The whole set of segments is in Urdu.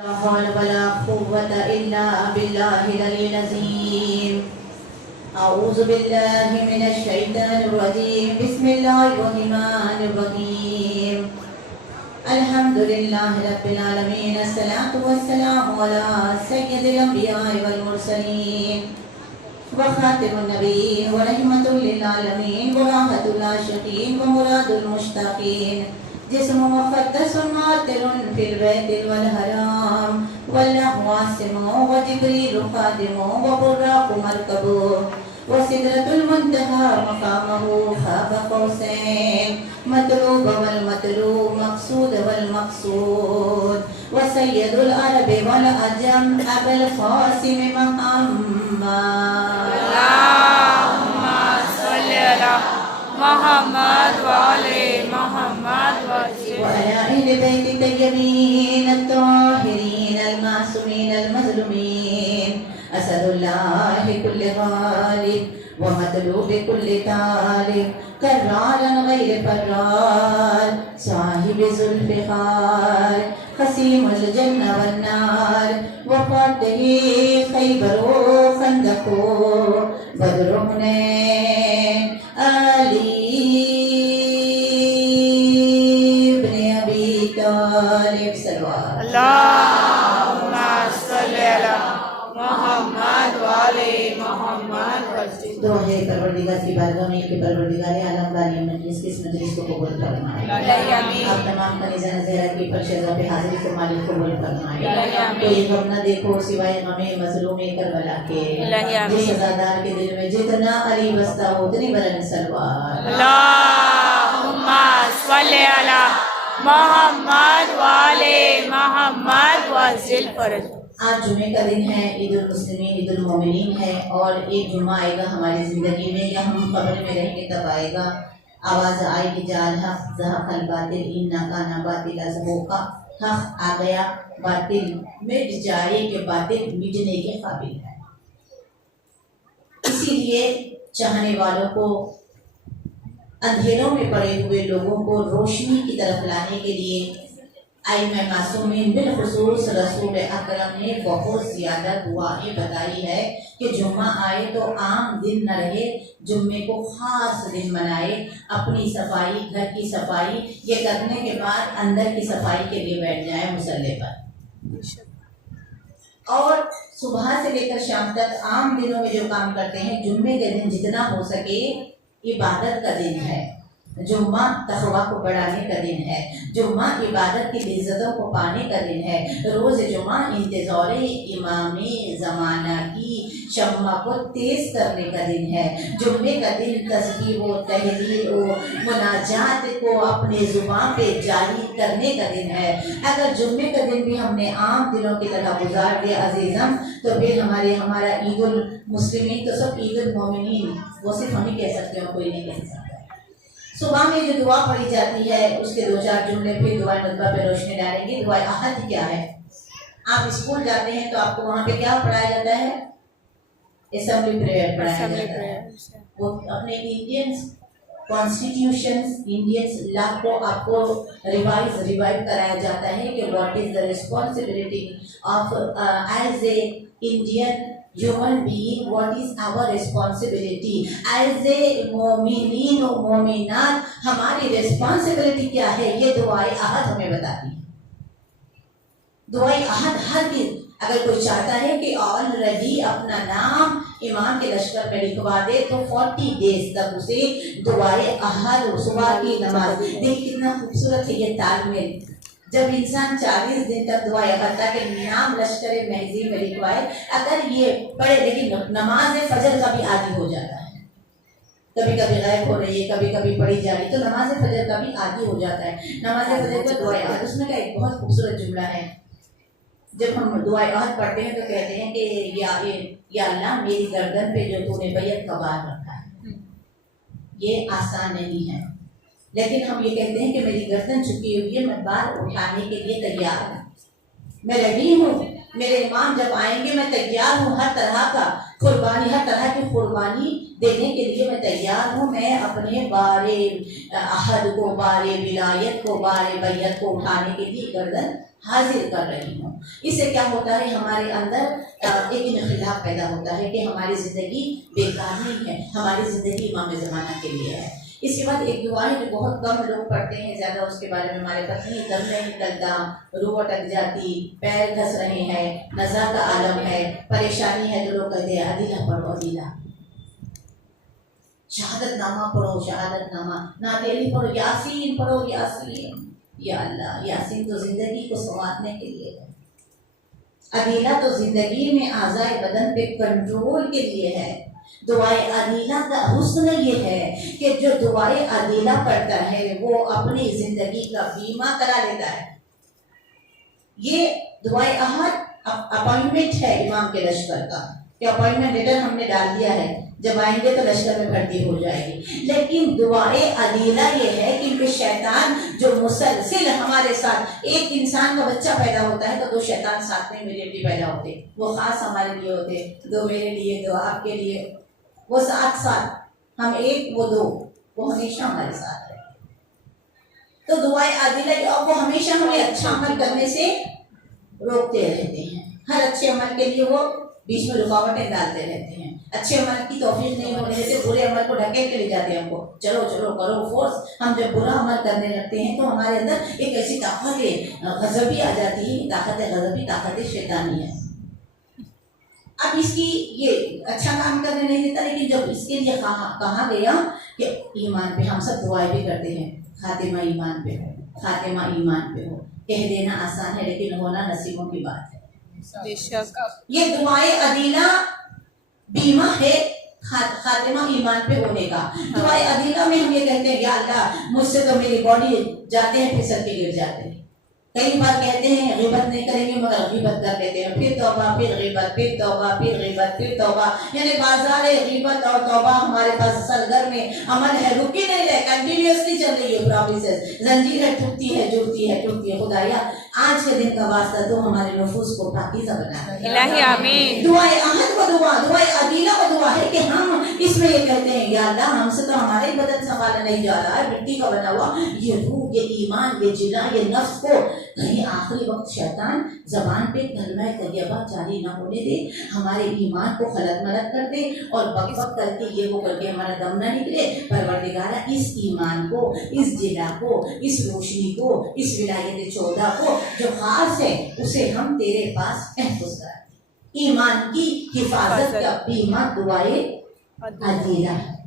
لا حول ولا قوة إلا بالله العلي العظيم. أعوذ بالله من الشيطان الرجيم. بسم الله الرحمن الرحيم. الحمد لله رب العالمين. الصلاة والسلام على سيد الأنبياء والمرسلين وخاتم النبيين ورحمة للعالمين وراحة العاشقين ومراد المشتاقين. جسم مقدس معطر في البيت والحرام والله واسم وجبريل خادم وبراق مركب وسدرة المنتهى مقامه خاب قوسين مطلوب والمطلوب مقصود والمقصود وسيد العرب والعجم أبو القاسم محمد. اللهم صل على محمد وعلى محمد وعلى أهل بيت الطيبين الطاهرين المعصومين المظلومين. أسأل الله كل غالب ومطلوب كل طالب كرارا غير فرار صاحب ذوالفقار قسيم الجنة والنار وفاتح خيبر وخندق بدر حنين علي بن أبي طالب صلوات. اللهم صل على محمد وعلى محمد دعا ہے پروردگار کی بارگاہ میں کہ پروردگار عالم باری مجلس کی اس مجلس کو قبول فرمائے. آپ تمام کنیزہ نظیرہ کی پرشیزہ پہ حاضری کو مالک قبول فرمائے. کوئی غم نہ دیکھو سوائے غم مظلوم کربلا کے. جس سزادار کے دل میں جتنا علی بستہ ہو اتنی بلند سلوات. اللهم صل على محمد وعلى محمد وزل فرج. آج جمعے کا دن ہے. عید المسلمین عید المومنین ہے اور ایک جمعہ آئے گا ہماری زندگی میں یا ہم قبر میں رہیں گے تب آئے گا. آواز آئے گی جال حق زہق الباطل انہا کانا باطل ازہوقا. حق آ گیا باطل مٹ جائے کہ باطل مٹنے کے قابل ہے. اسی لیے چاہنے والوں کو اندھیروں میں پڑے ہوئے لوگوں کو روشنی کی طرف لانے کے لیے ائمہ معصومین بالخصوص رسول اکرم نے بہت زیادہ دعائیں بتائی ہے کہ جمعہ آئے تو عام دن نہ رہے، جمعے کو خاص دن منائے. اپنی صفائی، گھر کی صفائی یہ کرنے کے بعد اندر کی صفائی کے لیے بیٹھ جائیں مصلی پر. اور صبح سے لے کر شام تک عام دنوں میں جو کام کرتے ہیں، جمعے کے دن جتنا ہو سکے عبادت کا دن ہے. جمعہ تقویٰ کو بڑھانے کا دن ہے. جمعہ عبادت کی لذتوں کو پانے کا دن ہے. روز جمعہ انتظار امام زمانہ کی شمع کو تیز کرنے کا دن ہے. جمعے کا دن تسبیح و تحلیل و مناجات کو اپنے زبان پہ جاری کرنے کا دن ہے. اگر جمعے کا دن بھی ہم نے عام دنوں کی طرح گزار دیا عزیزم تو پھر ہمارا عید المسلمین تو سب عید المومنین وہ صرف ہم ہی کہہ سکتے ہیں، کوئی نہیں کہہ سکتا. صبح میں جو دعا پڑھی جاتی ہے اس کے دو چار جملے پھر دعائے ندبہ پہ روشنی ڈالیں گے. دعائے احد کیا ہے؟ آپ اسکول جاتے ہیں تو آپ کو وہاں پہ کیا پڑھایا جاتا ہے؟ اسمبلی پریئر پڑھایا جاتا ہے. وہ اپنے انڈینس کانسٹیٹیوشنز انڈینس لا کو آپ کو ریوائو کرایا جاتا ہے کہ what is the responsibility of as a Indian human being, what is our responsibility as a مومنین و مومنات. ہماری ریسپانسبلٹی کیا ہے یہ دعائے احد ہمیں بتاتی ہے. دعائے احد ہر دن اگر کوئی چاہتا ہے کہ آلریڈی اپنا نام امام کے لشکر میں لکھوا دے تو 40 days تک اسے دعائے احد صبح کی نماز. دیکھ کتنا خوبصورت ہے یہ تال میل. جب انسان 40 دن تک دعائیں کرتا کہ نام لشکر مہذی میں لکھوائے. اگر یہ پڑھے لیکن نماز فجر کا بھی عادی ہو جاتا ہے، کبھی کبھی غائب ہو رہی ہے، کبھی کبھی پڑھی جا رہی تو نماز فجر کا بھی عادی ہو جاتا ہے. نماز فجر کا دعائیں احد اس میں کا ایک بہت خوبصورت جملہ ہے. جب ہم دعائیں احد پڑھتے ہیں تو کہتے ہیں کہ یا اللہ میری گردن پہ جو تو نے بیعت کا بار رکھا ہے یہ آسان نہیں ہے، لیکن ہم یہ کہتے ہیں کہ میری گردن جھکی ہوئی ہے، میں بار اٹھانے کے لیے تیار ہوں، میں ریڈی ہوں. میرے امام جب آئیں گے میں تیار ہوں ہر طرح کا قربانی، ہر طرح کی قربانی دینے کے لیے میں تیار ہوں. میں اپنے بارے عہد کو، بارے ولایت کو، بارے بیعت کو اٹھانے کے لیے گردن حاضر کر رہی ہوں. اس سے کیا ہوتا ہے، ہمارے اندر ایک انخلاف پیدا ہوتا ہے کہ ہماری زندگی بیکار نہیں ہے، ہماری زندگی امام زمانہ کے لیے ہے. اس کے بعد ایک دعا ہے جو بہت کم لوگ پڑھتے ہیں، زیادہ اس کے بارے میں ہمارے پاس نہیں، دم نہیں نکلتا، روح اٹک جاتی، پیر گھس رہے ہیں، نزا کا عالم ہے، پریشانی ہے، تو لوگ کہتے ہیں عدیلہ پڑھو، عدیلہ، شہادت نامہ پڑھو، شہادت نامہ، نادیلی پڑھو، یاسین پڑھو، یاسین. یا اللہ، یاسین تو زندگی کو سنوارنے کے لیے ہے، عدیلہ تو زندگی میں اعضائے بدن پہ کنٹرول کے لیے ہے. دعائے عدیلہ کا حسن یہ ہے کہ جو دعائے عدیلہ پڑھتا ہے وہ اپنی زندگی کا بیمہ کرا لیتا ہے. یہ دعائے احد اپائنٹمنٹ ہے امام کے لشکر کا، کہ اپائنٹمنٹ لیٹر ہم نے ڈال دیا ہے، جب آئیں گے تو لشکر میں بھرتی ہو جائے گی. لیکن دعائے عدیلہ یہ ہے کہ شیطان جو مسلسل ہمارے ساتھ، ایک انسان کا بچہ پیدا ہوتا ہے تو دو شیطان ساتھ میں امیڈیٹلی پیدا ہوتے، وہ خاص ہمارے لیے ہوتے، دو میرے لیے، دو آپ کے لیے، وہ ساتھ ساتھ، ہم ایک وہ دو، وہ ہمیشہ ہمارے ساتھ ہے. تو دعائے عدیلہ جو وہ ہمیشہ ہمیں اچھا عمل کرنے سے روکتے رہتے ہیں. ہر اچھے عمل کے لیے وہ بیچ میں رکاوٹیں ڈالتے رہتے ہیں، اچھے عمل کی توفیق نہیں ہونے دیتے، برے عمل کو ڈھکیل کے لے جاتے ہیں ہم کو، چلو چلو کرو فورس. ہم جب برا عمل کرنے لگتے ہیں تو ہمارے اندر ایک ایسی طاقت غضبی آ جاتی ہے، طاقت غضبی طاقت شیطانی ہے. اب اس کی یہ اچھا کام کرنے نہیں دیتا، لیکن جب اس کے لیے کہا گیا کہ ایمان پہ، ہم سب دعائیں بھی کرتے ہیں، خاتمہ ایمان پہ ہو، خاتمہ ایمان پہ ہو. کہہ دینا آسان ہے لیکن ہونا نصیبوں کی بات ہے. بے شک یہ دعائے عدیلہ بیمہ ہے خاتمہ ایمان پہ ہونے کا. دعائے عدیلہ میں ہم یہ کہتے ہیں یا اللہ مجھ سے تو میری باڈی جاتے ہیں پھسل کے گر جاتے ہیں. کئی بار کہتے ہیں غیبت نہیں کریں گے مگر غیبت کر لیتے ہیں، پھر توبہ، پھر غیبت، پھر توبہ، پھر غیبت، پھر توبہ. یعنی بازار غیبت اور توبہ ہمارے پاس سرگرم میں عمل ہے، رکی نہیں رہے، کنٹینیوسلی چل رہی ہے پروسیس. زنجیریں ٹوٹتی ہے، جڑتی ہے، ٹوٹتی ہے. خدایا آج کے دن کا واسطہ تو ہمارے نفوس کو پاکیزہ بنا. الہی آمین. دعائے احد کو دعا، دعائے عدیلہ کو دعا ہے کہ ہم اس میں یہ کہتے ہیں یا اللہ ہم سے تو ہمارے بدن سنبھالا نہیں جا رہا ہے، مٹی کا بنا ہوا یہ روح، یہ ایمان، یہ جنا، یہ نفس کو کہیں آخری وقت شیطان زبان پہ کلمہ طیبہ جاری نہ ہونے دے، ہمارے ایمان کو خلط ملط کر دے اور بک بک کر کے یہ وہ کر کے ہمارا دم نہ نکلے. پروردگارہ اس ایمان کو، اس جنا کو، اس روشنی کو، اس ولایت 14 کو جو خاص ہے اسے ہم تیرے پاس محفوظ کر. ایمان کی حفاظت کا بیمہ دعائے عدیلہ ہے.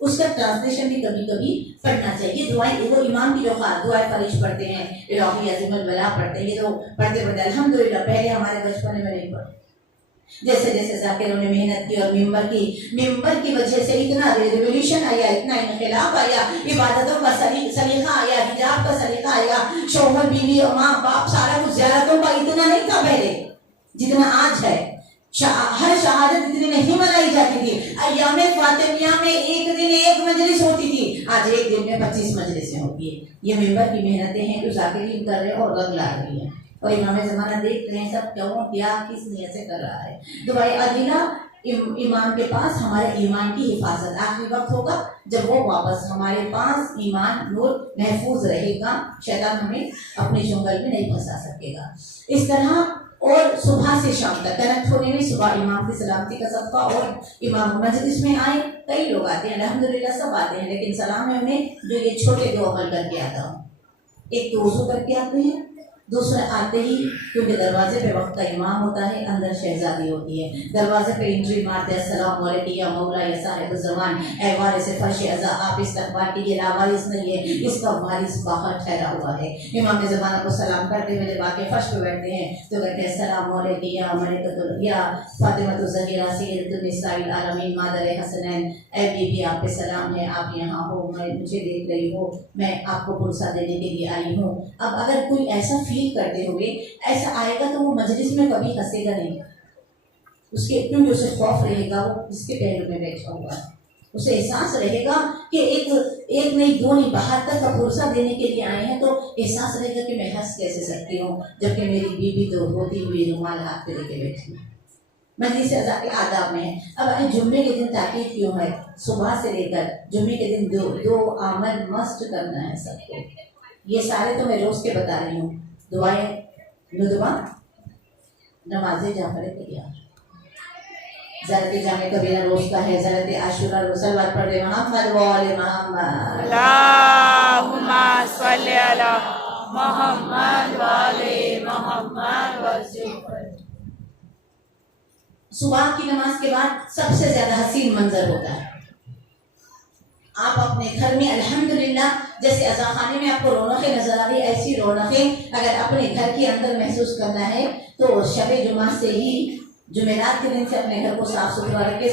اس کا ٹرانسلیشن بھی کبھی کبھی پڑھنا چاہیے. دعائیں وہ امام کی جو خاص دعائیں فرش پڑھتے ہیں، الہی عظیم البلا پڑھتے ہیں، یہ تو پڑھتے پڑھتے الحمدللہ. پہلے ہمارے بچپنے میں نہیں پڑھتے، جیسے جیسے ذاکروں نے محنت کی اور ممبر کی وجہ سے اتنا ریولیوشن آیا، اتنا انقلاب آیا، عبادتوں کا سلیقہ آیا، حجاب کا سلیقہ آیا، شوہر بیوی اور ماں باپ سارا کچھ زیارتوں کا اتنا نہیں تھا پہلے جتنا آج ہے. ہر شہادت اتنی نہیں منائی جاتی تھی. ایام فاطمیہ میں ایک دن ایک مجلس ہوتی تھی، آج ایک دن میں 25 مجلسیں ہوتی ہیں. یہ ممبر کی محنتیں ہیں جو ذاکرین کر رہے ہیں اور رنگ لا رہی ہیں، اور امام زمانہ دیکھ رہے ہیں سب کیوں کیا کس نیت سے کر رہا ہے. دعائے عدیلہ ایمان کے پاس ہمارے ایمان کی حفاظت. آخری وقت ہوگا جب وہ واپس ہمارے پاس ایمان نور محفوظ رہے گا، شیطان ہمیں اپنے جنگل میں نہیں پھنسا سکے گا. اس طرح اور صبح سے شام تک کنیکٹ ہونے میں صبح امام کی سلامتی کا صدقہ، اور امام مجلس میں آئے کئی لوگ آتے ہیں الحمدللہ سب آتے ہیں، لیکن سلام ہے انہیں جو یہ چھوٹے 2 عمل کر کے آتا ہوں. ایک تو وضو کر کے آتے ہیں، دوسرا آتے ہی کیونکہ دروازے پہ وقت کا امام ہوتا ہے، اندر شہزادی ہوتی ہے، دروازے پہ انٹری مارتے السلام علیکم یا مولا یا صاحب الزمان، اے وارث فرش عزا، آپ استقبال کیجیے، لاوارث نہیں ہے، اس کا وارث باہر ٹھہرا ہوا ہے. امام زمانہ کو سلام کرتے ہوئے جب آ کے فرش پہ بیٹھتے ہیں تو کہتے ہیں السلام علیکم یا ملکۃ یا فاطمۃ الزہرا سیدۃ النساء العالمین مادر حسنین، اے بی بی آپ پہ سلام ہے، آپ یہاں ہو، میں مجھے دیکھ رہی ہو، میں آپ کو پرسہ دینے کے لیے آئی ہوں. اب اگر کوئی ایسا فیل کرتے ہوئے ایسا آئے گا تو وہ مجلس میں کبھی ہنسے گا نہیں، اس کے کیونکہ اسے خوف رہے گا، وہ اس کے پہلو میں بیٹھا ہوا ہے، اسے احساس رہے گا کہ ایک نہیں 2 نہیں 72 کا پرسہ دینے کے لیے آئے ہیں، تو احساس رہے گا کہ میں ہنس کیسے سکتی ہوں جبکہ میری بیوی تو ہوتی ہوئی رومال ہاتھ پہ لے کے بیٹھی ہے. مجلس عزا کے آداب میں ہے. اب جمعے کے دن تاکید کیوں ہے؟ صبح سے لے کر جمعے کے دن دو عمل مست کرنا ہے سب کو. یہ سارے تو میں روز کے بتا رہی ہوں. دعائیں ندبہ، نماز جعفر تیار، زرت جامع کبیرہ روز کا ہے، زرت عاشورہ روز. صلوات پڑھ رہے محمد و آل محمد. اللہم صلی علی محمد و آل محمد وسلم. صبح کی نماز کے بعد سب سے زیادہ حسین منظر ہوتا ہے. آپ اپنے گھر میں الحمدللہ جیسے عزا خانے میں آپ کو رونقیں نظر آ رہی، ایسی رونقیں اگر اپنے گھر کے اندر محسوس کرنا ہے تو شب جمعہ سے ہی، جمعرات کے دن سے اپنے گھر کو صاف ستھرا رکھے.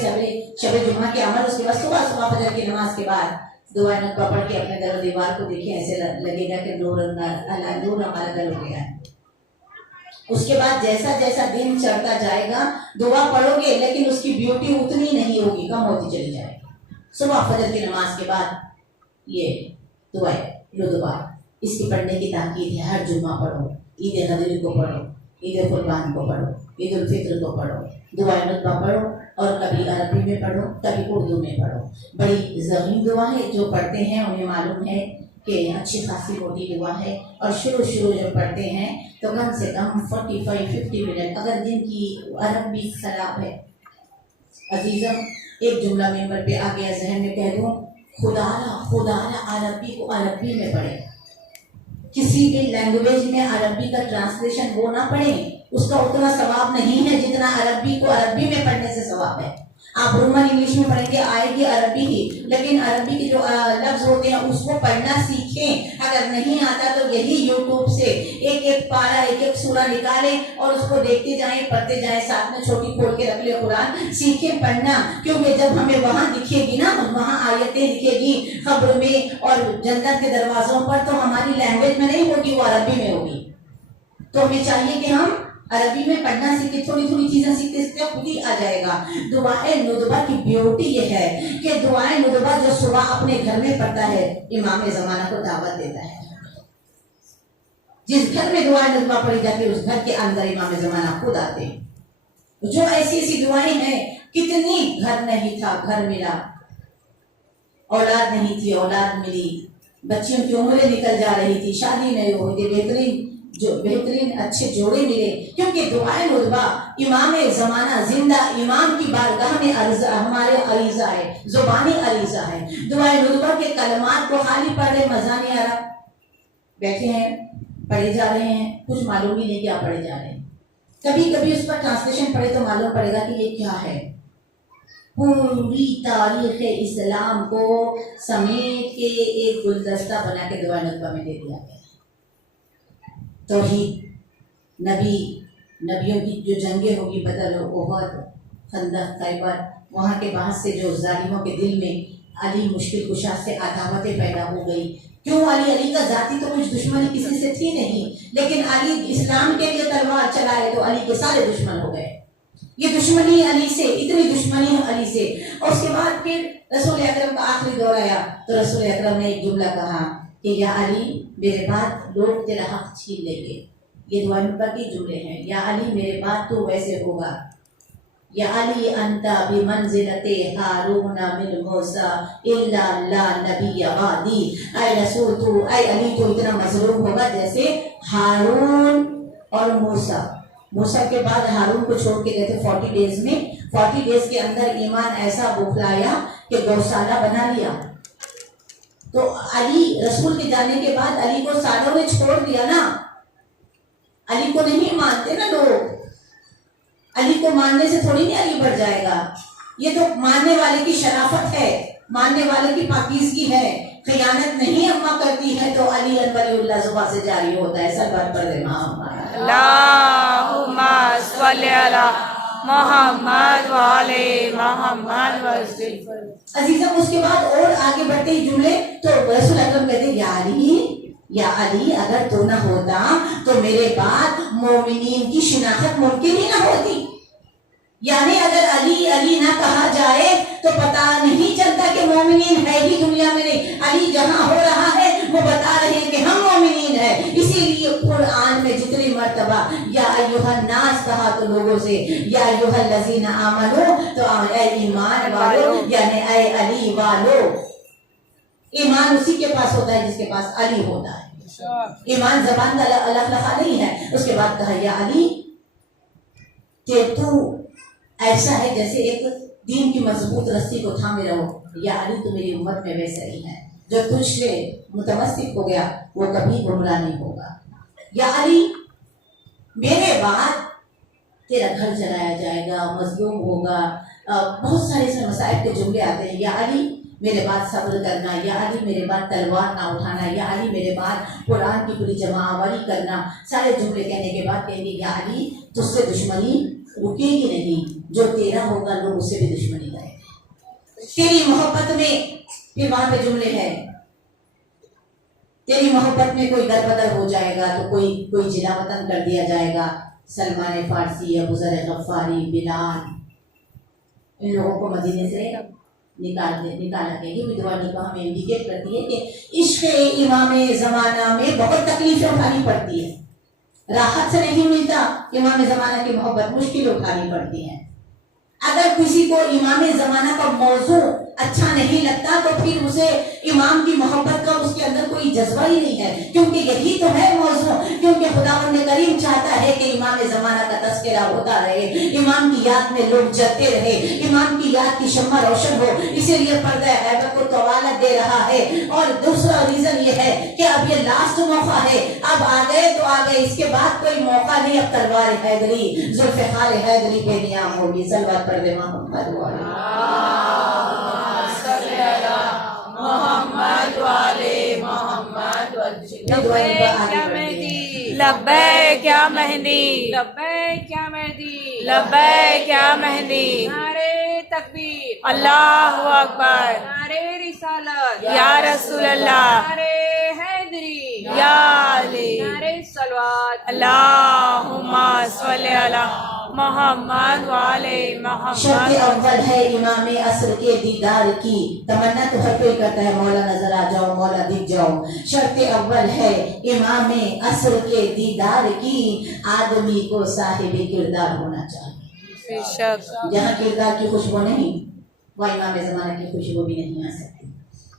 شب جمعہ کے عمل، اس کے بعد صبح فجر کی نماز کے بعد دعائیں ندبہ پڑھ کے اپنے در و دیوار کو دیکھیں، ایسے لگے گا کہ نور ہمارا گھر ہو گیا ہے. اس کے بعد جیسا جیسا دن چڑھتا جائے گا دعا پڑھو گے لیکن اس کی بیوٹی اتنی نہیں ہوگی، کم ہوتی چلی جائے گی. صبح فجر کی نماز کے بعد یہ دعائیں ندبہ، اس کی پڑھنے کی تاکید ہے. ہر جمعہ پڑھو، عید غدیر کو پڑھو، عید قربان کو پڑھو، عید الفطر کو پڑھو. دعائیں ندبہ پڑھو اور کبھی عربی میں پڑھو، کبھی اردو میں پڑھو. بڑی ضخیم دعا ہے، جو پڑھتے ہیں انہیں معلوم ہے کہ اچھی خاصی موٹی دعا ہے. اور شروع جب پڑھتے ہیں تو کم سے کم 45-50 منٹ. اگر جن کی عربی خراب ہے عزیزم، ایک جملہ ممبر پہ آ گیا ذہن میں کہہ دوں، خدا عربی کو عربی میں پڑھیں. کسی بھی لینگویج میں عربی کا ٹرانسلیشن وہ نہ پڑھیں، اس کا اتنا ثواب نہیں ہے جتنا عربی کو عربی میں پڑھنے سے ثواب ہے. آپ رومن انگلش میں پڑھیں گے آئے گی عربی ہی، لیکن عربی کے جو لفظ ہوتے ہیں اس کو پڑھنا سیکھیں. اگر نہیں آتا تو یہی یوٹیوب سے ایک پارا ایک سورہ نکالیں اور اس کو دیکھتے جائیں، پڑھتے جائیں. ساتھ میں چھوٹی کھول کے رکھ لے قرآن، سیکھیں پڑھنا. کیونکہ جب ہمیں وہاں دکھے گی نا، وہاں آیتیں دکھے گی قبر میں اور جنت کے دروازوں پر، تو ہماری لینگویج میں نہیں ہوگی، وہ عربی میں ہوگی. تو ہمیں چاہیے کہ ہم عربی میں پڑھنا سیکھیں. تھوڑی چیزیں سیکھتے خود ہی آ جائے گا. دعائیں ندبہ کی بیوٹی یہ ہے کہ دعائیں ندبہ جو صبح اپنے گھر میں پڑھتا ہے امام زمانہ کو دعوت دیتا ہے. جس گھر میں دعائیں ندبہ پڑھی جاتی ہے اس گھر کے اندر امام زمانہ خود آتے ہیں. جو ایسی دعائیں ہیں، کتنی گھر نہیں تھا گھر ملا، اولاد نہیں تھی اولاد ملی، بچیوں کی عمریں نکل جا رہی تھی، شادی نہیں ہوئی تھی، بہترین اچھے جوڑے ملے. کیونکہ دعائیں ندبہ امام زمانہ زندہ امام کی بارگاہ میں ہمارے عریضہ ہے، زبانی عریضہ ہے. دعائیں ندبہ کے کلمات کو خالی پڑھ رہے، مزہ نہیں آ رہا، بیٹھے ہیں پڑھے جا رہے ہیں، کچھ معلوم ہی نہیں کیا پڑھے جا رہے ہیں. کبھی اس پر ٹرانسلیشن پڑھے تو معلوم پڑے گا کہ یہ کیا ہے. پوری تاریخ اسلام کو سمیٹ کے ایک گلدستہ بنا کے دعائیں ندبہ میں دے دیا گیا. توحید، نبیوں کی جو جنگیں ہوگی، بدر، احد، خندق، خیبر، وہاں کے بعد سے جو ظالموں کے دل میں علی مشکل کشا سے عداوتیں پیدا ہو گئی. کیوں؟ علی کا ذاتی تو کچھ دشمنی کسی سے تھی نہیں، لیکن علی اسلام کے لیے تلوار چلائے تو علی کے سارے دشمن ہو گئے. یہ دشمنی علی سے، اتنی دشمنی علی سے. اور اس کے بعد پھر رسول اکرم کا آخری دور آیا تو رسول اکرم نے ایک جملہ کہا کہ یا علی میرے بعد لوگ تیرا حق چھین لیں گے. یہ دعائیں ندبہ کی جملے ہیں. یا علی میرے بعد تو ویسے ہوگا، یا علی انتا بمنزلت ہارون من موسیٰ الا لا نبی بعدی. اے رسول تو، اے علی تو اتنا مظلوم ہوگا جیسے ہارون اور موسیٰ کے بعد ہارون کو چھوڑ کے گئے تھے 40 ڈیز میں. 40 ڈیز کے اندر ایمان ایسا بوکھلایا کہ گوشالہ بنا لیا. تو علی رسول کے جانے کے بعد علی کو ساروں نے چھوڑ دیا نا. علی کو نہیں مانتے نا لوگ. علی کو ماننے سے تھوڑی نہیں علی بڑھ جائے گا. یہ تو ماننے والے کی شرافت ہے، ماننے والے کی پاکیزگی ہے. خیانت نہیں اماں کرتی ہے تو علی ولی اللہ زبان سے جاری ہوتا ہے. سب بات پڑھ دے اللہم صلی علی محمد و آل محمد وسلم. عزیزم اس کے بعد اور آگے بڑھتے ہی جملے تو رسول اکرم کہتے یا علی اگر تو نہ ہوتا تو میرے بعد مومنین کی شناخت ممکن ہی نہ ہوتی. یعنی اگر علی نہ کہا جائے تو پتہ نہیں چلتا کہ مومنین ہے ہی دنیا میں نہیں. علی جہاں ہو رہا ہے وہ بتا رہے ہیں کہ ہم مومنین ہیں. اسی لیے قرآن میں جتنی مرتبہ یا ایھا الناس کہا تو لوگوں سے یا ایھا الذین آمنو تو اے ایمان والو یعنی اے علی والو. ایمان اسی کے پاس ہوتا ہے جس کے پاس علی ہوتا ہے. ایمان زبان کا الگ لفظ نہیں ہے. اس کے بعد کہا یا علی کہ تو ایسا ہے جیسے ایک دین کی مضبوط رسی کو تھامے رہو. یا علی تو میری امت میں ویسا ہی ہے جو تجھ سے متمسک ہو گیا وہ کبھی گمراہ نہیں ہوگا. یا علی میرے بعد تیرا گھر چلایا جائے گا, مظلوم ہوگا, بہت سارے اس میں مصائب کے جملے آتے ہیں. یا علی میرے بعد صبر کرنا, یا علی میرے بعد تلوار نہ اٹھانا, یا علی میرے بعد قرآن کی پوری جمع آوری کرنا. سارے جملے کہنے کے بعد کہیں گے یا علی تجھ سے دشمنی رکے گی نہیں, جو تیرا ہوگا لوگ اس سے بھی دشمنی کریں گے. تیری محبت میں پھر وہاں پہ جملے ہیں, تیری محبت میں کوئی در بدر ہو جائے گا تو کوئی جلا وطن کر دیا جائے گا. سلمان فارسی, ابو ذر غفاری, بلال, ان لوگوں کو مدینے سے نکالا گیا. یہ بھی دعا نکاح ہمیں انڈیکیٹ کرتی ہے کہ عشق امام زمانہ میں بہت تکلیفیں اٹھانی پڑتی ہے, راحت سے نہیں ملتا. امام زمانہ کی محبت مشکل اٹھانی پڑتی ہے. اگر کسی کو امام زمانہ کا موضوع اچھا نہیں لگتا تو پھر اسے امام کی محبت کا اس کے اندر کوئی جذبہ ہی نہیں ہے, کیونکہ یہی تو ہے موضوع. کیونکہ خداوند کریم چاہتا ہے کہ امام زمانہ کا تذکرہ ہوتا رہے, امام کی یاد میں لوگ جلتے رہے, امام کی یاد کی شمع روشن ہو. اسی لیے پردہ غیبت کو طوالت دے رہا ہے. اور دوسرا ریزن یہ ہے کہ اب یہ لاسٹ موقع ہے, اب آ گئے تو آ گئے, اس کے بعد کوئی موقع نہیں. اب تلوار حیدری, ذوالفقار حیدری پہ نیام ہوگی. صلوات پڑھ دے محمد محمد والے محمد. لبیک یا مہدی, لبیک یا مہدی, لبیک یا مہدی, لبیک یا مہدی. نعرے تکبیر, اللہ اکبر, نعرے رسالت, یا رسول اللہ, نعرے حیدری, یا علی, نعرے صلوات, اللہم صلی علی محمد والے محمد. شرط اول ہے امام عصر کے دیدار کی. تمنا تو ہر کوئی کرتا ہے مولا نظر آ جاؤ, مولا دکھ جاؤ. شرط اول ہے امام عصر کے دیدار کی. آدمی کو صاحب کردار ہونا چاہیے. بے شک. جہاں کردار کی خوشبو نہیں وہاں امام زمانہ کی خوشبو بھی نہیں آ سکتی.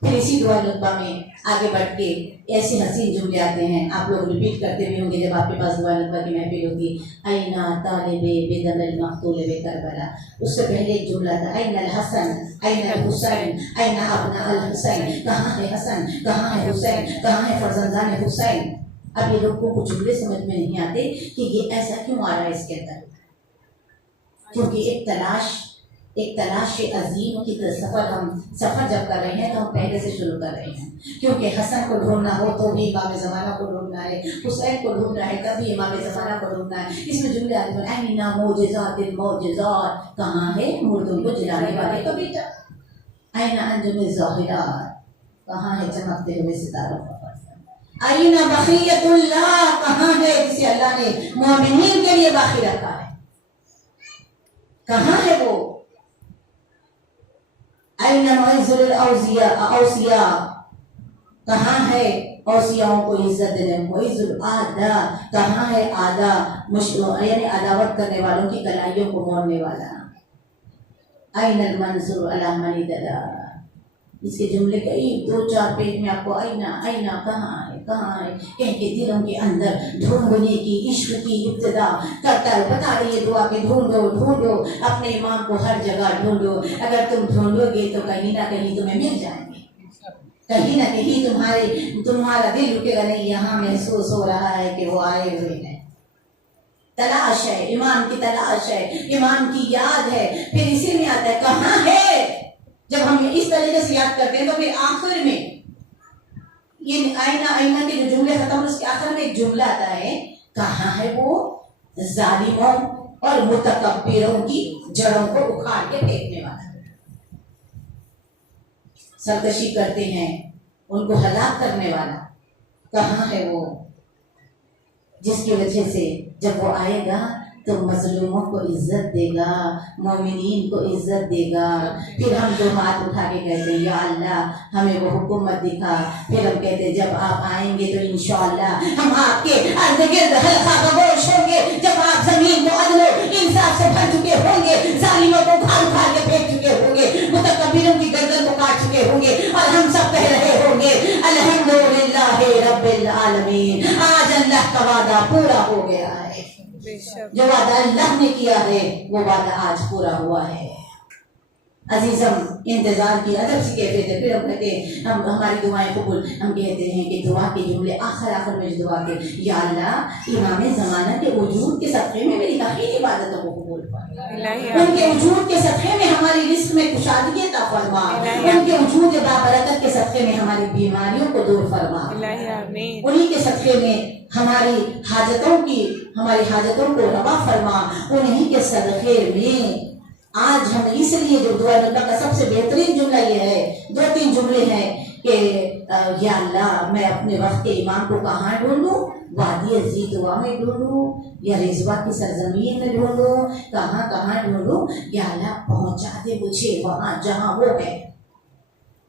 پھر اسی دعا نقبہ میں آگے بڑھ کے ایسے حسین جملے آتے ہیں, آپ لوگ ریپیٹ کرتے بھی ہوں گے جب آپ کے پاس دعا نقبہ کی محفل ہوتی ہے. اینا طالب بدم المقتول بکربلا. اس سے پہلے ایک جملہ تھا این الحسن این الحسین این ابناء الحسین. کہاں ہے حسن, کہاں ہے حسین, کہاں ہے فرزندان حسین. اب یہ لوگوں کو جملے سمجھ میں نہیں آتے کہ یہ ایسا کیوں آ رہا ہے اس کے اندر, کیونکہ ایک تلاش عظیم کی سفر جب کر رہے ہیں تو ہم پہلے سے شروع کر رہے ہیں. کیونکہ حسن کو ڈھونڈنا ہو تو بھی امام زمانہ کو ڈھونڈنا ہے, حسین کو ڈھونڈنا ہے تبھی امام زمانہ کو ڈھونڈنا ہے. اس میں جملے آتے ہیں اینا معجزات المعجزات, کہاں ہے مردوں کو جلانے والے کا بیٹا. اینا انجم الظاہرات, کہاں ہے چمکتے ہوئے ستاروں کا فرزند. اینا بقیت اللہ, کہاں ہے جسے اللہ نے مومنین کے لیے باقی رکھا ہے, کہاں ہے وہ. این معز الاوصیاء, کہاں ہے اوصیاؤں کو عزت دینے. معز الاعداء, کہاں ہے آدھا یعنی عداوت کرنے والوں کی کلائیوں کو موڑنے والا. این المنصور علی من اعتدى. اس کے جملے کئی 2-4 پیج میں آپ کو اینا کہاں ہے کہیں کے دلوں کے اندر ڈھونڈنے کی, عشق کی ابتدا کرتا ہے. بتا رہی ہے دعا کہ ڈھونڈو اپنے امام کو ہر جگہ ڈھونڈو. اگر تم ڈھونڈو گے تو کہیں نہ کہیں تمہیں مل جائیں گے, کہیں نہ کہیں تمہارا دل رکے گا نہیں. یہاں محسوس ہو رہا ہے کہ وہ آئے ہوئے ہیں. تلاش ہے, امام کی تلاش ہے, امام کی یاد ہے. پھر اسی میں آتا ہے کہاں ہے. جب ہم اس طریقے سے یاد کرتے ہیں تو پھر آخر میں یہ آئینہ کے جو جملے ختم ہوئے اس کے آخر میں ایک جملہ آتا ہے, کہاں ہے وہ ظالموں اور متکبروں کی جڑوں کو اکھاڑ کے پھینکنے والا, سرکشی کرتے ہیں ان کو ہلاک کرنے والا. کہاں ہے وہ جس کی وجہ سے جب وہ آئے گا تو مظلوموں کو عزت دے گا, مومنین کو عزت دے گا. پھر ہم جو ہاتھ اٹھا کے کہتے ہیں یا اللہ ہمیں وہ حکومت دکھا, پھر ہم کہتے ہیں جب آپ آئیں گے تو انشاءاللہ ہم آپ کے ارد گرد حلقہ بگوش ہوں گے. جب آپ زمین کو عدل و انصاف سے بھر چکے ہوں گے, ظالموں کو اکھاڑ اکھاڑ کے پھینک چکے ہوں گے, متکبروں کی گردن کو کاٹ چکے ہوں گے, اور ہم سب کہہ رہے ہوں گے الحمدللہ رب العالمین. آج اللہ کا وعدہ پورا ہو گیا ہے. جو وعدہ اللہ نے کیا ہے وہ وعدہ آج پورا ہوا ہے. عزیزم انتظار کی ادب سے کہتے تھے. پھر ہم کہتے ہیں ہم ہماری دعائیں قبول, ہم کہتے ہیں کہ دعا کے جملے آخر میں جو دعا کے یا اللہ امام زمانہ کے وجود کے صدقے میں میری تاخیر عبادتوں کو قبول فرما, ان کے وجود کے صدقے میں ہماری رزق میں کشادگی عطا فرما, ان کے وجود بابرکت کے صدقے میں ہماری بیماریوں کو دور فرما, انہی کے صدقے میں ہماری حاجتوں کو روا فرما. انہی کے صدقے میں آج ہم اس لیے جو دعا نبی کا سب سے بہترین جملہ یہ ہے, 2-3 جملے ہیں کہ یا اللہ میں اپنے وقت کے امام کو کہاں ڈھونڈوں, وادی زی دعا میں ڈھونڈوں یا رضوا کی سرزمین میں ڈھونڈوں, کہاں ڈھونڈوں. یا اللہ پہنچا دے مجھے وہاں جہاں وہ ہے,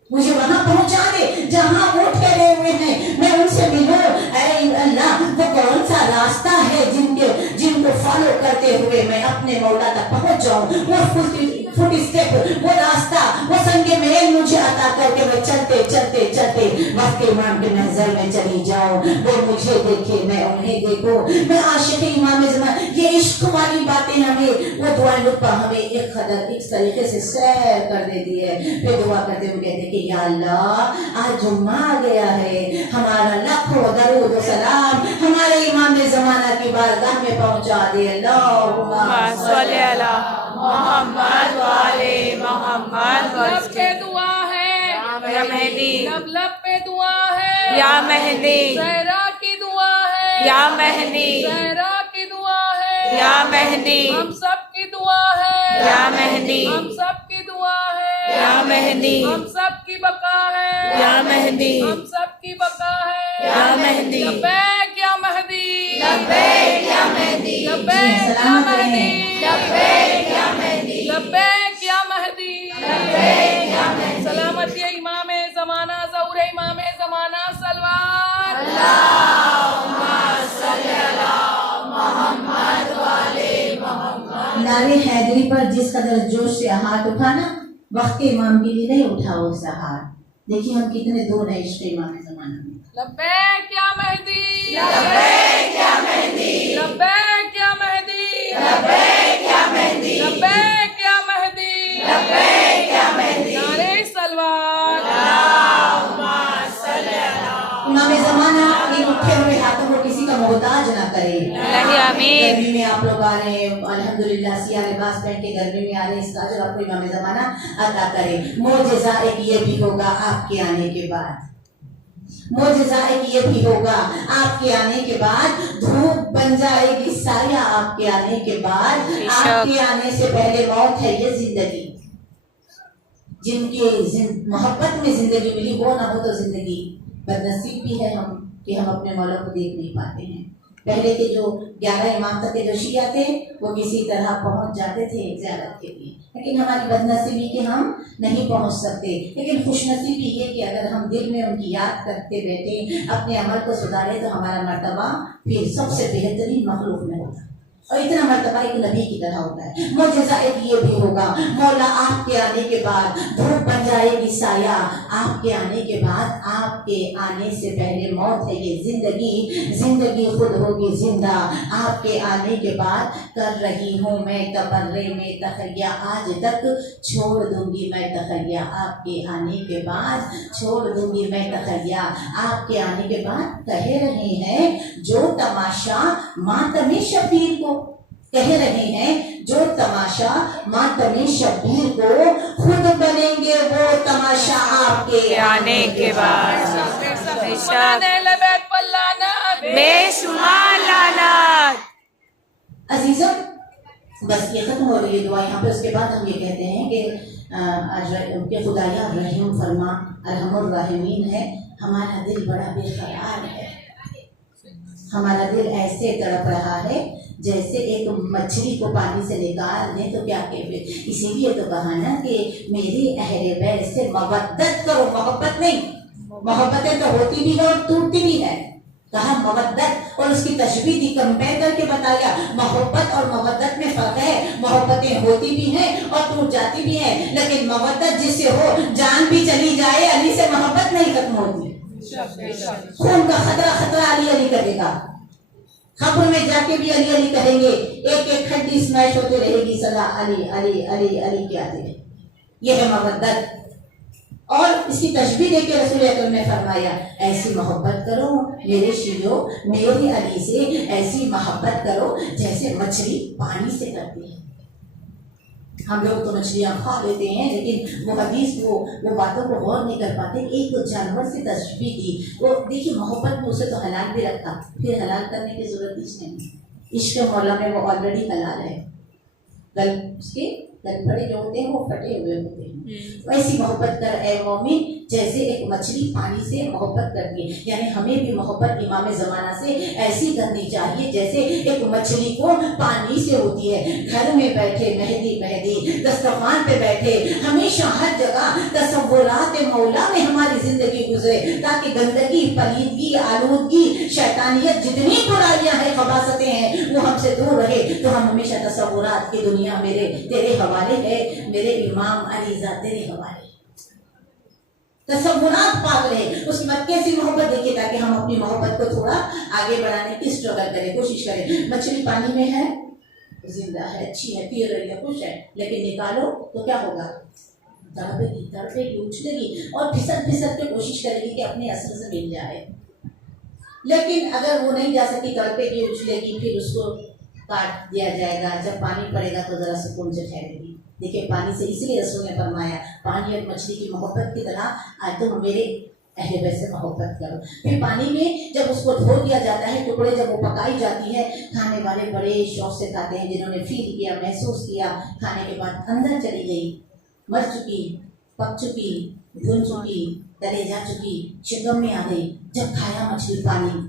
مجھے وہاں پہنچا دے جہاں وہ ٹھہرے ہوئے ہیں, میں ان سے ملوں. اے اللہ وہ کون سا راستہ ہے جن کو فالو کرتے ہوئے میں اپنے مولا تک پہنچ جاؤں, وہ فٹ اسٹیپ, وہ راستہ, وہ سنگ میل مجھے عطا کر کے میں چلتے وقت امام کے محضر میں چلی جاؤں. وہ مجھے دیکھے میں انہیں دیکھوں, میں عاشق امام زمان. یہ عشق والی باتیں ہمیں وہ دعائیں لطفہ ہمیں ایک طریقے سے سیر کر دیتی ہے. پھر دعا کرتے ہوئے کہتے کہ یا اللہ آج جمعہ آ گیا ہے, ہمارا لاکھوں درود و سلام ہمارے امام زمانہ کی بارگاہ میں پہنچا دے. اللہم صلی علی محمد و آل محمد. لب پہ دعا ہے یا مہدی, لب پہ دعا ہے یا مہدی, زہرا کی دعا ہے یا مہدی, زہرا کی دعا ہے یا مہدی, ہم سب کی دعا ہے یا مہدی, ہم سب کی دعا ہے یا مہدی, ہم سب کی بقا ہے یا مہدی, ہم سب کی بقا ہے یا مہدی. لبیک یا مہدی, لبیک یا مہدی, لبیک یا مہدی, لبیک یا مہدی, لبیک یا مہدی, لبیک یا مہدی. سلامتی امام زمانہ, ظہور امام زمانہ, سلوات اللہم صلی علی محمد و آل محمد. نعرے حیدری پر جس قدر جوش سے ہاتھ اٹھانا وقت کے امام کے لیے نہیں اٹھا اس سے ہاتھ. دیکھیے ہم کتنے دور ہیں عشق امام زمانہ میں. لبیک یا مہدی, لبیک یا مہدی, لبیک یا مہدی, لبیک یا مہدی, لبیک یا مہدی, لبیک یا مہدی. نعرے سلوات اللہم صلی علی امام زمانہ ان اٹھے ہوئے ہاتھوں کو کسی کا محتاج نہ کرے. آمین. گرمی میں آپ لوگ آ رہے ہیں الحمدللہ, سیاہ لباس پہن کے گرمی میں آ رہے ہیں, اس کا جو آپ کو امام زمانہ عطا کرے. معجزہ ایک یہ بھی ہوگا آپ کے آنے کے بعد, معجزہ ایک یہ بھی ہوگا آپ کے آنے کے بعد, دھوپ بن جائے گی سایہ آپ کے آنے کے بعد. آپ کے آنے سے پہلے موت ہے یہ زندگی. جن کی محبت میں زندگی ملی وہ نہ ہو تو زندگی بدنصیب بھی ہے ہم کہ ہم اپنے مولا کو دیکھ نہیں پاتے ہیں. پہلے کے جو 11 امام تک کے جو شیعہ تھے وہ کسی طرح پہنچ جاتے تھے زیارت کے لیے, لیکن ہماری بدنصیبی کہ ہم نہیں پہنچ سکتے. لیکن خوش نصیبی یہ کہ اگر ہم دل میں ان کی یاد کرتے بیٹھے, اپنے عمل کو سدھارے تو ہمارا مرتبہ پھر سب سے بہترین مخلوق میں ہوتا ہے, اور اتنا مرتبہ ایک نبی کی طرح ہوتا ہے. معجزہ ایک یہ بھی ہوگا, مولا آپ کے آنے کے بعد دھوپ بن جائے گی سایہ. آپ کے آنے کے بعد, آپ کے آنے سے پہلے موت ہے یہ زندگی, زندگی خود ہوگی زندہ. آپ کے آنے کے بعد کر رہی ہوں میں تبرے میں تخیہ, آج تک چھوڑ دوں گی میں تخیہ. آپ کے آنے کے بعد چھوڑ دوں گی میں تخیہ. آپ کے آنے کے بعد کہہ رہے ہیں جو تماشا ماتم شبیر کو, کہہ رہے ہیں جو تماشا ماتم شبیر کو, خود بنیں گے وہ تماشا آپ کے آنے کے بعد. بے شمار لعنت. عزیزوں بس یہ ختم ہو رہی ہے دعا یہاں پہ. اس کے بعد ہم یہ کہتے ہیں کہ خدایا رحم فرما, ارحم الراحمین ہے. ہمارا دل بڑا بے قرار ہے, ہمارا دل ایسے تڑپ رہا ہے جیسے ایک مچھلی کو پانی سے نکال دیں تو کیا کہتے، اسی لیے تو کہا نا کہ میری اہل بیت سے مودت کرو، محبت نہیں، محبتیں تو ہوتی بھی ہے اور ٹوٹتی بھی ہے، کہا مودت، اور اس کی تشبیہ دی، کمپیئر کر کے بتایا محبت اور مودت میں فرق ہے، محبتیں ہوتی بھی ہیں اور ٹوٹ جاتی بھی ہیں، لیکن مودت جس سے ہو جان بھی چلی جائے علی سے محبت نہیں ختم ہوتی، خون کا خطرہ علی علی کرے گا، خبر میں جا کے بھی علی علی کہیں گے، ایک ایک ہڈی اسمیش ہوتے رہے گی، صدا علی علی علی علی کیا دے، یہ ہے مودت۔ اور اس کی تشبیہ دے کے رسول اکرم نے فرمایا ایسی محبت کرو میرے شیعو، میری علی سے ایسی محبت کرو جیسے مچھلی پانی سے کرتی ہے۔ ہم لوگ تو مچھلیاں کھا لیتے ہیں، لیکن وہ حدیث وہ باتوں کو غور نہیں کر پاتے۔ ایک جانور سے تشبیہ دی، وہ دیکھیے محبت میں اسے تو حلال بھی رکھا، پھر حلال کرنے کی ضرورت اس نہیں، عشق مولا میں وہ آلریڈی حلال ہے، اس کے گلپڑے جو ہوتے ہیں وہ پھٹے ہوئے ہوتے ہیں۔ ویسی محبت کر اے مومن جیسے ایک مچھلی پانی سے محبت کرتی ہے، یعنی ہمیں بھی محبت امام زمانہ سے ایسی کرنی چاہیے جیسے ایک مچھلی کو پانی سے ہوتی ہے۔ گھر میں بیٹھے مہدی مہدی، دسترخوان پہ بیٹھے ہمیشہ ہر جگہ تصورات مولا میں ہماری زندگی گزرے، تاکہ گندگی، پلیدگی، آلودگی، شیطانیت، جتنی برائیاں ہیں، خباثتیں ہیں، وہ ہم سے دور رہے، تو ہم ہمیشہ تصورات کی دنیا میرے تیرے حوالے ہے، میرے امام علی ذات تیرے حوالے، تصورات پاک رہے۔ اس کے بعد کیسی محبت دیکھیے، تاکہ ہم اپنی محبت کو تھوڑا آگے بڑھانے کی اسٹرگل کریں، کوشش کریں۔ مچھلی پانی میں ہے، زندہ ہے، اچھی ہے، پی رہی ہے، خوش ہے، لیکن نکالو تو کیا ہوگا؟ تڑپے گی، اچھلے گی اور پھسل کے کوشش کرے گی کہ اپنے اصل سے مل جائے، لیکن اگر وہ نہیں جا سکی، تڑپے گی، اچھلے گی، پھر اس کو کاٹ دیا جائے گا، جب پانی پڑے گا تو ذرا سکون سے ٹھہرے گی۔ دیکھیں پانی سے اس لیے رسول نے فرمایا پانی اور مچھلی کی محبت کی طرح آج تم میرے اہل بیت سے محبت کرو۔ پھر پانی میں جب اس کو دھو دیا جاتا ہے، ٹکڑے جب وہ پکائی جاتی ہے، کھانے والے بڑے شوق سے کھاتے ہیں، جنہوں نے فیل کیا، محسوس کیا، کھانے کے بعد اندر چلی گئی، مر چکی، پک چکی، بھن چکی، تلے جا چکی، شکم میں آ گئی، جب کھایا مچھلی پانی،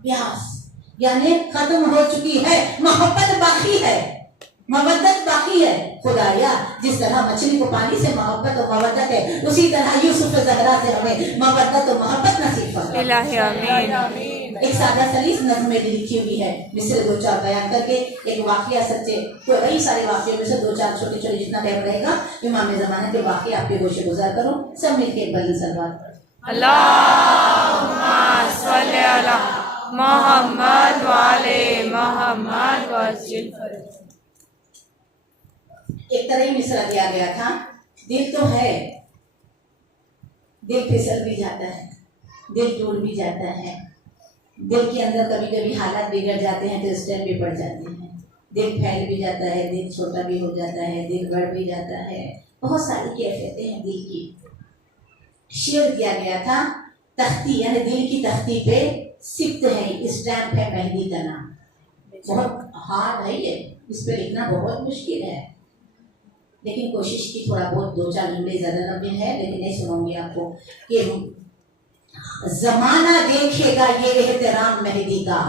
پیاس یعنی ختم ہو چکی ہے، محبت باقی ہے، مودت باقی ہے۔ خدایا جس طرح مچھلی کو پانی سے محبت و مودت ہے، اسی طرح یوسف زہرا سے ہمیں مودت و محبت نصیب فرما۔ الہی آمین۔ ایک سادہ سلیس نظم میں لکھی ہوئی ہے، مثل دو چار بیان کر کے ایک واقعہ سچے، کئی سارے واقعوں میں سے دو چار چھوٹے چھوٹے جتنا ٹائم رہے گا امام زمانہ کے واقعے آپ کے گوشے گزار کروں، سب مل کے بلند سلوات پڑھیں۔ اللہم صلی علی محمد وعلی محمد وسلم۔ ایک طرح ہی مصرع دیا گیا تھا، دل تو ہے، دل پھسل بھی جاتا ہے، دل ٹوٹ بھی جاتا ہے، دل کے اندر کبھی کبھی حالات بگڑ جاتے ہیں تو اسٹیپ بھی پڑ جاتے ہیں، دل پھیل بھی جاتا ہے، دل چھوٹا بھی ہو جاتا ہے، دل بڑھ بھی جاتا ہے، بہت ساری کیفیتیں ہیں دل کی۔ شعر کیا گیا تھا، تختی یعنی دل کی تختی پہ سبت ہے، اسٹیمپ ہے مہدی کا نام، بہت ہارڈ ہے یہ، اس پہ لکھنا بہت مشکل ہے، لیکن کوشش کی تھوڑا بہت دو چار جملے زیادہ لمبے ہیں لیکن نہیں سنوں گی آپ کو کہ زمانہ دیکھے گا یہ احترام مہدی کا،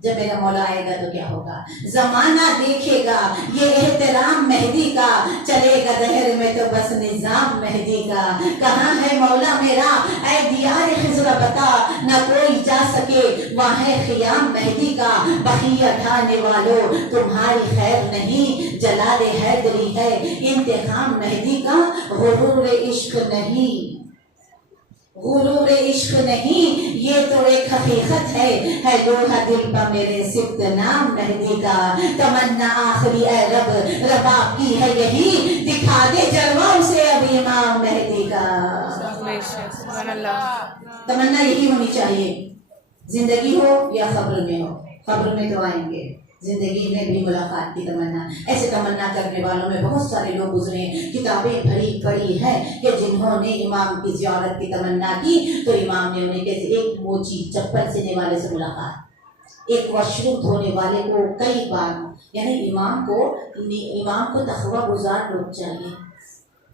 جب میرا مولا آئے گا تو کیا ہوگا؟ زمانہ دیکھے گا یہ احترام مہدی کا، چلے گا دہر میں تو بس نظام مہدی کا، کہاں ہے مولا میرا اے دیار خضر بتا، نہ کوئی جا سکے وہاں ہے خیام مہدی کا، بخیہ ڈھانے والوں تمہاری خیر نہیں، جلال حیدری ہے انتقام مہدی کا، غرور عشق نہیں، غرور عشق نہیں، یہ تو ایک حقیقت ہے لوہا دل پہ میرے سبت نام مہدی کا، تمنا آخری اے رب رب آپ کی ہے یہی، دکھا دے جلوہ اسے اب امام مہدی کا۔ سبحان اللہ۔ تمنا یہی ہونی چاہیے، زندگی ہو یا قبر میں ہو، قبر میں تو آئیں گے، زندگی میں بھی ملاقات کی تمنا، ایسے تمنا کرنے والوں میں بہت سارے لوگ گزرے ہیں، کتابیں بھری پڑی ہیں کہ جنہوں نے امام کی زیارت کی تمنا کی تو امام نے انہیں کیسے ایک موچی چپل سینے والے سے ملاقات، ایک واش روم دھونے والے کو کئی بار، یعنی امام کو تقویٰ گزار لوگ چاہیے،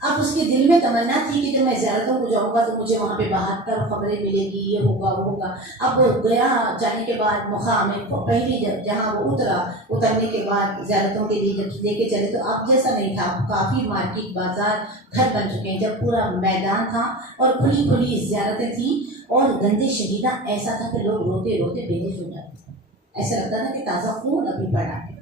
اب اس کے دل میں تمنا تھی کہ جب میں زیارتوں کو جاؤں گا تو مجھے وہاں پہ 72 خبریں ملے گی، یہ ہوگا وہ ہوگا۔ اب گیا، جانے کے بعد مقام پہلی جہاں وہ اترنے کے بعد زیارتوں کے لیے جب لے کے چلے تو اب جیسا نہیں تھا، کافی مارکیٹ بازار گھر بن چکے ہیں، جب پورا میدان تھا اور کھلی کھلی زیارتیں تھیں اور گندے شہیدہ ایسا تھا کہ لوگ روتے روتے بے ہوش ہو جاتے تھے، ایسا لگتا تھا کہ تازہ خون ابھی پڑا ہے۔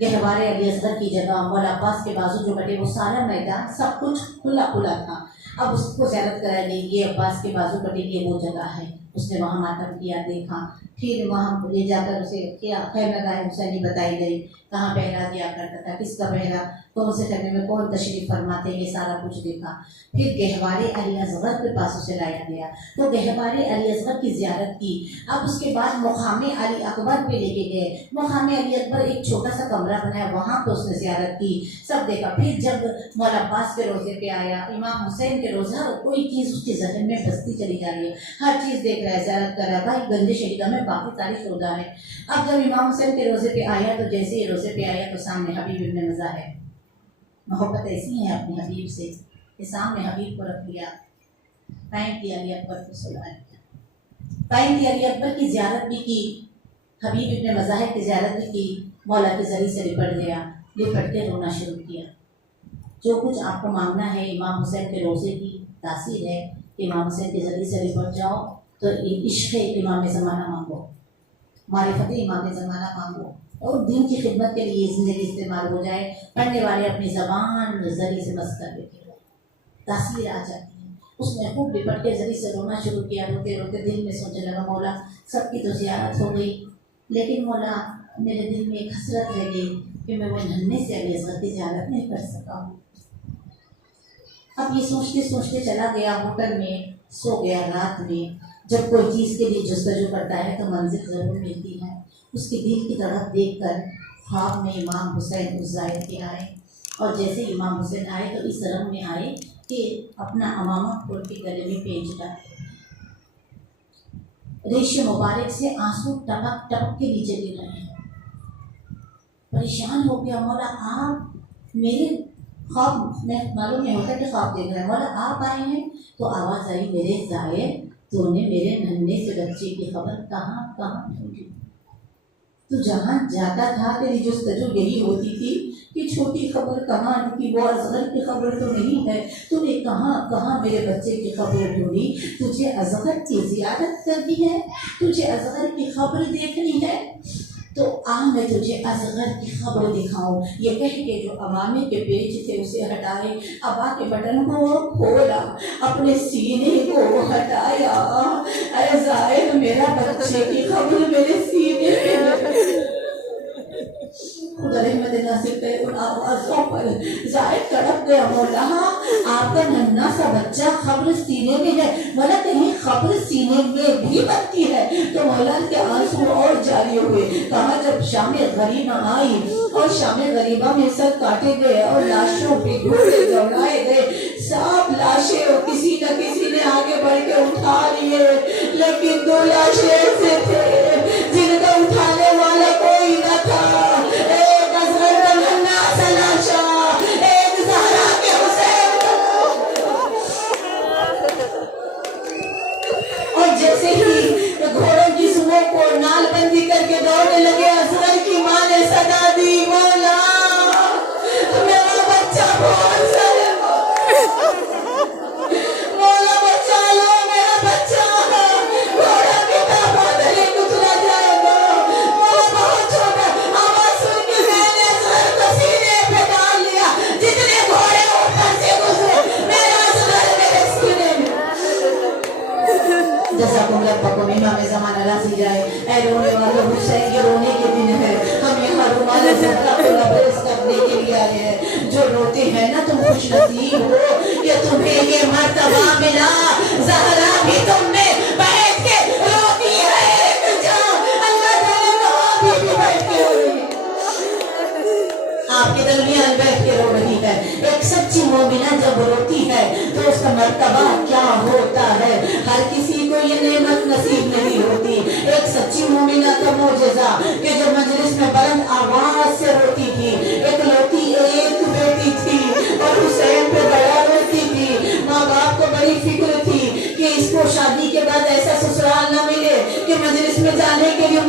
گہوارے علی اصغر کی جگہ مولا عباس کے بازو جو کٹے وہ سارا میدان سب کچھ کھلا کھلا تھا۔ اب اس کو زیارت کرا لی، یہ عباس کے بازو کٹے کی وہ جگہ ہے، اس نے وہاں ماتم کیا، دیکھا، پھر وہاں لے جا کر اسے کیا خیمگاہ حسینی بتائی گئی، کہاں پہرا دیا کرتا تھا، کس کا پہرا، کون سے خیمے میں کون تشریف فرماتے، یہ سارا کچھ دیکھا۔ پھر گہوارے علی اصغر کے پاس اسے لایا گیا تو گہوارے علی اصغر کی زیارت کی۔ اب اس کے بعد مقام علی اکبر پہ لے کے گئے، مقام علی اکبر ایک چھوٹا سا کمرہ بنایا، وہاں پہ اس نے زیارت کی، سب دیکھا۔ پھر جب مولا عباس کے روزے پہ آیا، امام حسین کے روزہ، کوئی چیز اس کے ذہن میں بستی چلی جا رہی ہے، ہر چیز دیکھ رہا ہے، زیارت کر رہا ہے، بھائی گندے شہیدہ میں باقی تاریخ روزہ ہے۔ اب جب امام حسین کے روزے پہ آیا تو جیسے ہی روزے پہ آیا تو سامنے حبیب ابن مزاح ہے، محبت ایسی ہے اپنے حبیب سے کہ سامنے حبیب کو رکھ لیا، پینٹ علی اکبر کو سلایا، پینٹ علی اکبر کی زیارت بھی کی، حبیب ابن مزاح کی زیارت بھی کی، مولا کے ذریعے سے لپٹ گیا، لپٹ کے رونا شروع کیا۔ جو کچھ آپ کو مانگنا ہے امام حسین کے روزے کی تاثیر ہے کہ امام حسین کے ذریعے سے لپٹ جاؤ، تو عشق امام زمانہ مانگو، معرفت امام زمانہ مانگو، اور دین کی خدمت کے لیے زندگی استعمال ہو جائے، پڑھنے والے اپنی زبان ذریعے سے مست کر دیتے ہیں، تاثیر آ جاتی ہے۔ اس نے خوب لپٹ کے ذریعے سے رونا شروع کیا، روتے روتے دل میں سوچنے لگا مولا سب کی تو زیارت ہو گئی، لیکن مولا میرے دل میں ایک حسرت رہ گئی کہ میں وہ ننھے سے علی اصغر کی زیارت نہیں کر سکا ہوں۔ اب یہ سوچتے سوچتے چلا گیا، ہوٹل میں سو گیا، رات میں جب کوئی چیز کے لیے جستجو کرتا ہے تو منزل ضرور ملتی ہے۔ اس کے دل کی تڑپ دیکھ کر خواب میں امام حسین اس زائد کے آئے، اور جیسے امام حسین آئے تو اس رنگ میں آئے کہ اپنا امامہ کھول کے گلے میں پیچ ڈالے، ریش مبارک سے آنسو ٹپک ٹپک کے نیچے گر رہے ہیں۔ پریشان ہو گیا، مولا آپ میرے خواب میں معلوم نہیں ہوتا کہ خواب دیکھ رہے ہیں، مولا آپ آئے ہیں؟ تو آواز آئی، میرے زائد تو نے میرے ننھے سے بچے کی خبر کہاں کہاں ڈھونڈی، تو جہاں جاتا تھا تیری جستجو یہی ہوتی تھی کہ چھوٹی خبر کہاں کی، وہ اصغر کی خبر تو نہیں ہے، تو نے کہاں کہاں میرے بچے کی خبر ڈھونڈی، تجھے اصغر کی زیارت کرنی ہے، تجھے اصغر کی خبر دیکھنی ہے، تو آ میں تجھے اصغر کی خبر دکھاؤں۔ یہ کہہ کے جو امامے کے پیچ تھے اسے ہٹائے، ابا کے بٹن کو کھولا، اپنے سینے کو ہٹایا، اے زائد میرا بچے کی خبر میرے سینے پہ، خدا رحمت ناصر کرے ان آوازوں پر زائد تڑپ گیا، مولا آپ کا ننھا سا بچہ خبر سینے میں ہے، مولا کہیں خبر سینے میں بھی بنتی ہے، تو مولا کے آنسو اور جاری ہوئے۔ کہا جب شام غریبہ آئی اور شام غریبہ میں سر کاٹے گئے اور لاشوں پہ گھوڑے دوڑائے گئے، سب لاشیں اور کسی نہ کسی نے آگے بڑھ کے اٹھا لیے، لیکن 2 لاشیں ایسے تھے جن کا اٹھانے والا کوئی نہ تھا، ایک اصغر کا ننھا سا لاشا، ایک زہرا کے حسین کا، اور جیسے ہی گھوڑوں کی سنوں کو نال بندی کر کے دوڑنے لگے، اصغر کی ماں نے صدا دی، مولا میرا بچہ بہت سارے، مولا بچا لو میرا بچہ، گھوڑا کے داماد علی کچلا جائے گا، مولا بہت چھوٹا، آواز سن کے میں نے اصغر کو سینے پہ ڈال لیا، جتنے گھوڑے اوپر سے گزرے میرا اصغر میرے سینے میں۔ جزاکم اللہ بکم، امام زمانہ راضی جائے، اے رونے والوں حسین یہ رونے کے دن ہے، ہم یہاں رومال زہرا کو لبریز کرنے کے لیے آئے ہیں، جو روتے ہیں نا تم خوش نصیب ہو کہ تمہیں یہ مرتبہ ملا، زہرا بھی تم نے بیٹھ کے روتی ہے ایک جان، اللہ تعالیٰ کا آپ بھی بیٹھ کے رو رہی ہے، آپ کے درمیان بیٹھ کے رو رہی ہے۔ ایک سچی مومنہ جب روتی ہے تو اس کا مرتبہ کیا ہوتا ہے، ہر کسی کو یہ نعمت نصیب نہیں ہوتی۔ ایک سچی مومنہ کا معجزہ کہ جو مجلس میں بلند آواز سے روتی تھی، ایک لوتی ایک بیٹی تھی اور حسین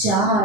4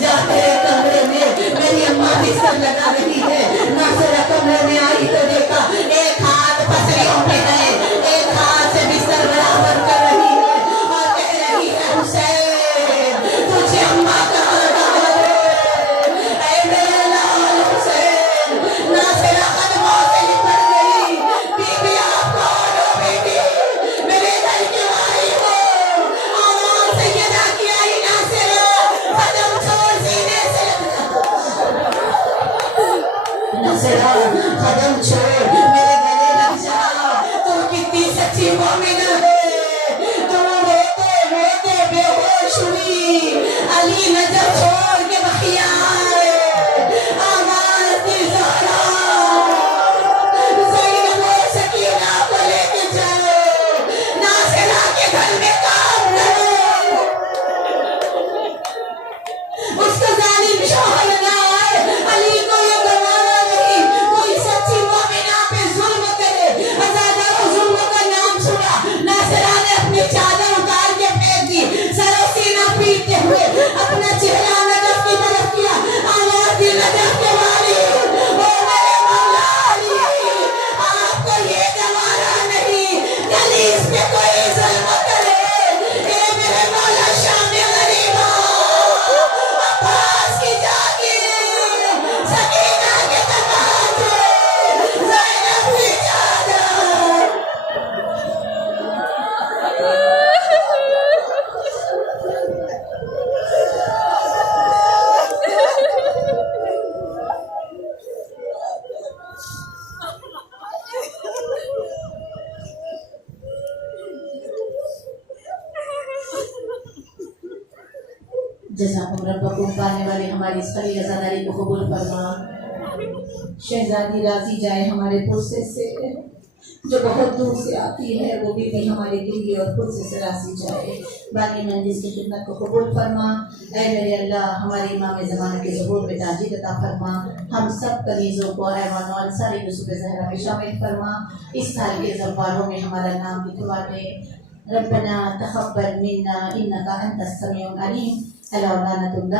جا تیرے کمرے میں میری اماں بستر لگا رہی ہے، ناصرہ کمرے میں آئی تو دیکھا ایک ہاتھ پسلیوں پہ ہے، ایک ہاتھ سے بستر برابر کر رہی ہے اور کہہ رہی ہے حسین تجھے اماں کہاں ڈال اے میرے لال حسین۔ ناصرہ قدموں سے لپٹ گئی، بی بی آپ کون ہو بیٹی؟ میرے گھر کی آئی ہو؟ آواز سیدہ کی آئی، ناصرہ قدم چھوڑ سینے سے ناصرہ قدم چھوڑ میرے گلے لگ جا، تو کتنی سچی مومن ہے، تو روتے روتے بے ہوش ہوئی، علی نجف چھوڑ کے بقیہ آئے، آواز دی زہرا زینب و سکینہ کو لے کے جاؤ، ناصرہ کے گھر میں کام کرو، اس کا ظالم شوہر نہ آئے، علی کو یہ گوارا نہیں کوئی سچی مومنہ پہ ظلم کرے۔ ازادہ کو ظلم کا نام سنا، ناصرہ نے اپنی چادر اتار کے پھینک دی، سر و سینہ پیٹتے ہوئے اپنا چہرہ نجف کی طرف کیا، آواز دی نجف کے والی، او میرے مولا علی، آپ کو یہ گوارا نہیں کلی اس پہ کوئی ظلم کرے، اے میرے مولا شام غریبہ، عباس کی جاگیر، سکینہ کے تقاضے، زینب کی چادر۔ جزاکم ربکم، پانے والے ہماری اس خلیل ازاداری کو قبول فرما، شہزادی راضی جائے ہمارے پرسے سے، جو بہت دور سے آتی ہے وہ بھی ہمارے دلی اور پرسے سے راضی جائے، باقی مجلس کی خدمت کو قبول فرما۔ اے میرے اللہ ہمارے امام زمانہ کے ظہور میں تاجید عطا فرما، ہم سب کنیزوں کو ایوان و انصاری یوسف زہرا میں شامل فرما، اس سال کے زواروں میں ہمارا نام لکھوا دے۔ ربنا تقبل منا انک انت السمیع العلیم، علی لعنت اللہ۔